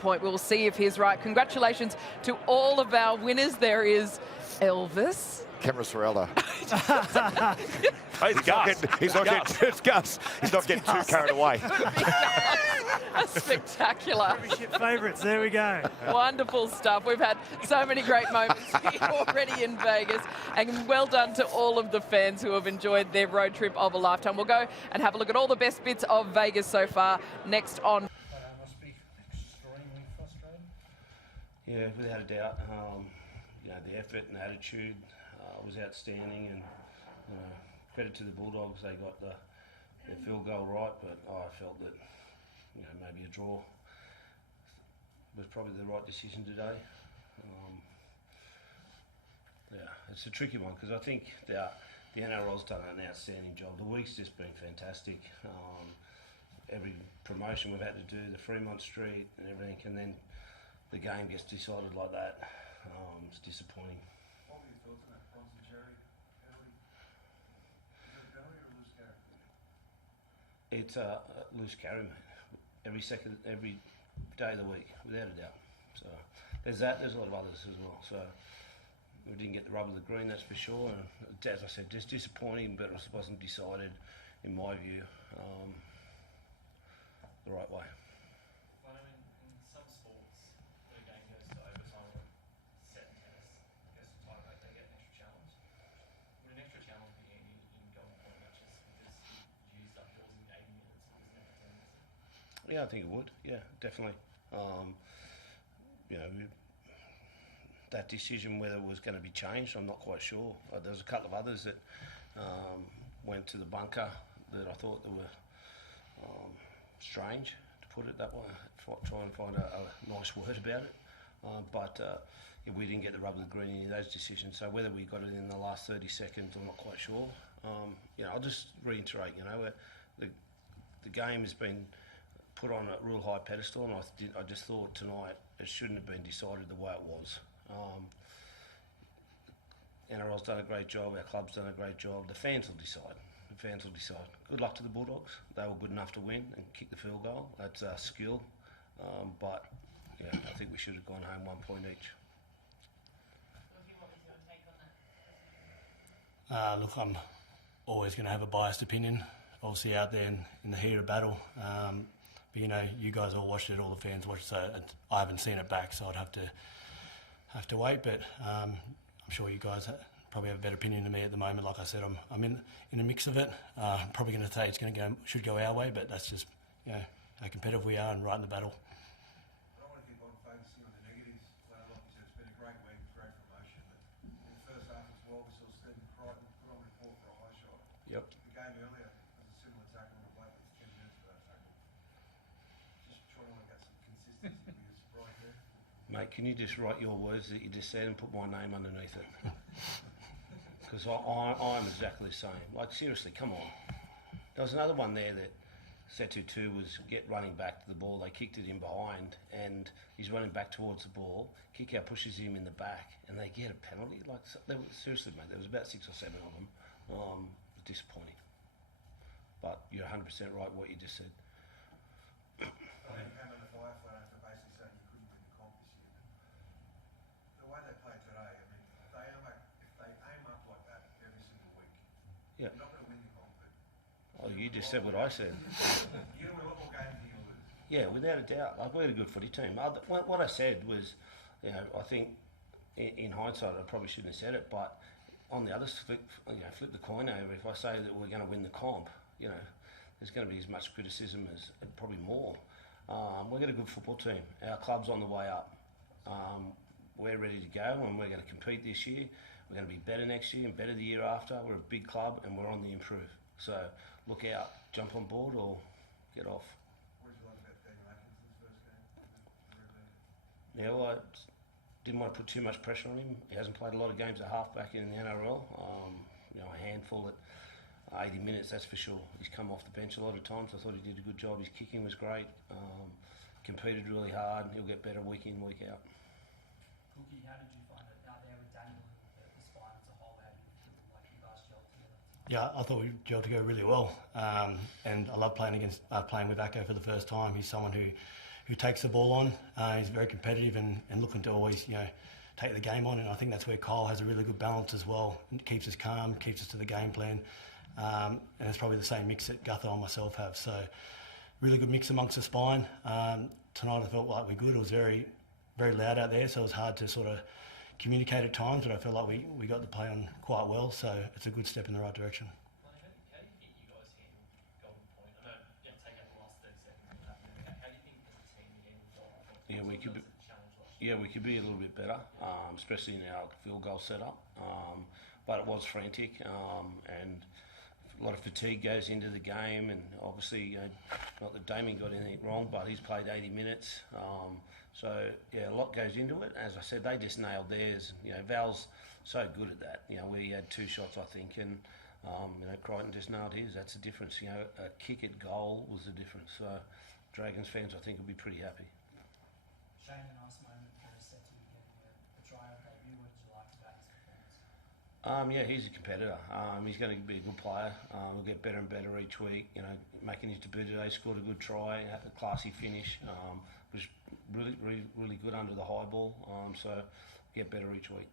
point. We'll see if he's right. Congratulations to all of our winners. There is Elvis. Camera Sorella. He's Gus. It's Gus. He's not getting too carried away. Spectacular. Premiership favourites, there we go. Wonderful stuff. We've had so many great moments here already in Vegas. And well done to all of the fans who have enjoyed their road trip of a lifetime. We'll go and have a look at all the best bits of Vegas so far next on. Must be extremely frustrating. Yeah, without a doubt. The effort and attitude was outstanding, and credit to the Bulldogs. They got their field goal right, but I felt that maybe a draw was probably the right decision today. It's a tricky one because I think the NRL's done an outstanding job. The week's just been fantastic. Every promotion we've had to do, the Fremont Street and everything, and then the game gets decided like that. It's disappointing. What were your thoughts on that Bronson Cherry penalty? Is it a penalty or a loose carry? It's a loose carry, mate. Every day of the week, without a doubt. So there's that. There's a lot of others as well. So we didn't get the rub of the green, that's for sure. And as I said, just disappointing, but it wasn't decided, in my view, the right way. Well, I mean, in some sports, when a game goes to overtime, set in tennis, goes to tiebreak, they get an extra challenge. Would an extra challenge be needed in golden point matches because you used up yours in 80 minutes and it was never 10 minutes? Yeah, I think it would. Yeah, definitely. That decision, whether it was going to be changed, I'm not quite sure. There was a couple of others that went to the bunker that I thought they were strange, to put it that way. Try and find a nice word about it. But we didn't get the rub of the green in those decisions. So whether we got it in the last 30 seconds, I'm not quite sure. I'll just reiterate. The game has been put on a real high pedestal, and I just thought tonight it shouldn't have been decided the way it was. NRL's done a great job, our club's done a great job. The fans will decide. Good luck to the Bulldogs. They were good enough to win and kick the field goal. That's a skill. But I think we should have gone home 1 point each. Look, I'm always going to have a biased opinion, obviously out there in the heat of battle. But you guys all watched it, all the fans watched it, so I haven't seen it back, so I'd have to wait. But I'm sure you guys probably have a better opinion than me at the moment. Like I said, I'm in a mix of it. I'm probably going to say should go our way, but that's just how competitive we are and right in the battle. I don't want to keep on focusing on the negatives. Like you said, it's been a great week, great promotion. But in the first half as well, we saw Stephen Crichton put on report for a high shot. Yep. The game earlier was a similar tackle on a bloke with 10 minutes for that tackle. Just trying to get some consistency because right there. Mate, can you just write your words that you just said and put my name underneath it? Because I'm exactly the same. Like, seriously, come on. There was another one there that Setu 2 was running back to the ball. They kicked it in behind, and he's running back towards the ball. Kick out pushes him in the back, and they get a penalty. Like, seriously, mate, there was about 6 or 7 of them. It was disappointing. But you're 100% right what you just said. I think came under fire for basically saying you couldn't win the comp this year. The way they play today, I mean, if they aim up like that every single week, Yeah. you're not going to win the comp. Oh, you just said what I said. You're going to win a lot more games than you'll lose. Yeah, without a doubt. Like, we had a good footy team. What I said was, I think in hindsight I probably shouldn't have said it, but on the other flip the coin over. If I say that we're going to win the comp, there's going to be as much criticism as probably more. We've got a good football team. Our club's on the way up. We're ready to go, and we're going to compete this year. We're going to be better next year and better the year after. We're a big club, and we're on the improve. So look out, jump on board or get off. What did you like about Damien Cook in his first game? Yeah, well, I didn't want to put too much pressure on him. He hasn't played a lot of games at halfback in the NRL. A handful at 80 minutes, that's for sure. He's come off the bench a lot of times. I thought he did a good job. His kicking was great. Competed really hard. He'll get better week in, week out. Cookie, how did you find it out there with Daniel and the spine as a whole? How did you feel like you guys gelled together? Yeah, I thought we gelled together really well, and I love playing with Acco for the first time. He's someone who who takes the ball on. He's very competitive and looking to always, take the game on. And I think that's where Kyle has a really good balance as well. It keeps us calm, keeps us to the game plan. And it's probably the same mix that Gutho and myself have. So really good mix amongst the spine. Tonight I felt like we good. It was very, very loud out there, so it was hard to sort of communicate at times, but I felt like we got the play on quite well, so it's a good step in the right direction. How do you think you guys handle Golden Point? I know you have to take out the last 30 seconds of that. How do you think as a team you handle Golden Point? Yeah, we could be. Challenge last year? Yeah, we could be a little bit better, especially in our field goal setup. But it was frantic, and a lot of fatigue goes into the game. And obviously, not that Damien got anything wrong, but he's played 80 minutes. So yeah, a lot goes into it. As I said, they just nailed theirs. Val's so good at that. We had 2 shots, I think, and Crichton just nailed his. That's the difference. A kick at goal was the difference. So Dragons fans, I think, will be pretty happy. Shane, a nice moment for a set to getting the try on debut. What did you like about his performance? Yeah, he's a competitor. He's going to be a good player. He'll get better and better each week. Making his debut today, scored a good try, had a classy finish. Was really, really, really good under the high ball. So get better each week.